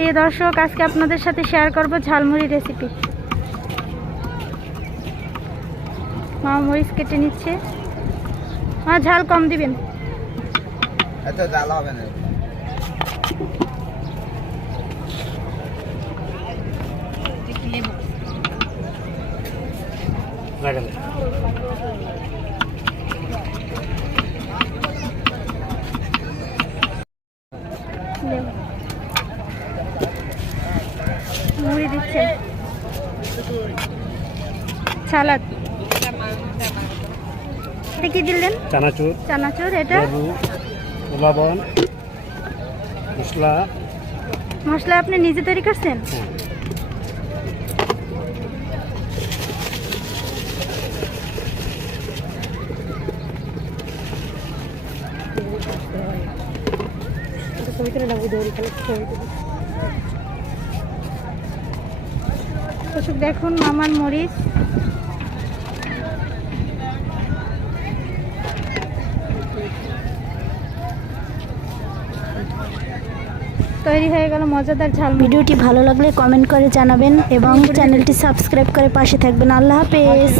প্রিয় দর্শক, আজকে আপনাদের সাথে শেয়ার করব ঝালমুড়ি রেসিপি। মা মরিচ কেটে নিচ্ছে। ঝাল কম দিবেন। এত ঝাল হবে না। মুড়ি দিচ্ছে, সালাদ। এটা কি দিলেন? চানাচুর। চানাচুর। এটা লবণ, মশলা। মশলা আপনি নিজে তৈরি করছেন? দেখুন মামার মরিচ তৈরি হয়ে গেল মজাদার ঝাল। ভিডিওটি ভালো লাগলে কমেন্ট করে জানাবেন এবং চ্যানেলটি সাবস্ক্রাইব করে পাশে থাকবেন। আল্লাহ হাফেজ।